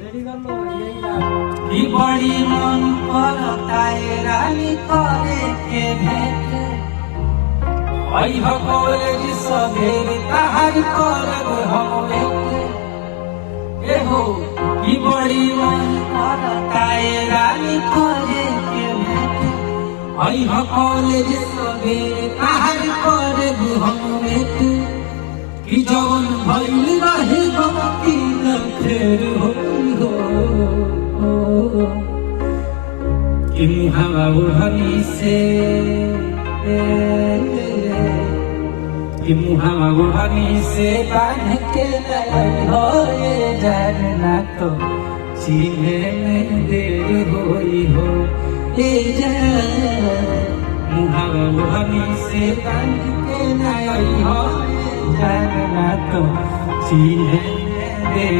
की बड़ी मन करता रानी करे के भेंट आई हो कॉलेज सवेरे ताहार करब हम भेंट एहो की बड़ी मन करता रानी करे के भेंट आई हो कॉलेज सवेरे ताहार करब हम भेंट कि जौन भइल रहे गमती न फेर हो कि मुहावा ओढ़नी से कि मुहावा ओढ़नी से बांध के हो ये जानना तो चीने में देर होई हो ये मुहावा ओढ़नी से बांध के नहीं हो जानना तो चीने में देर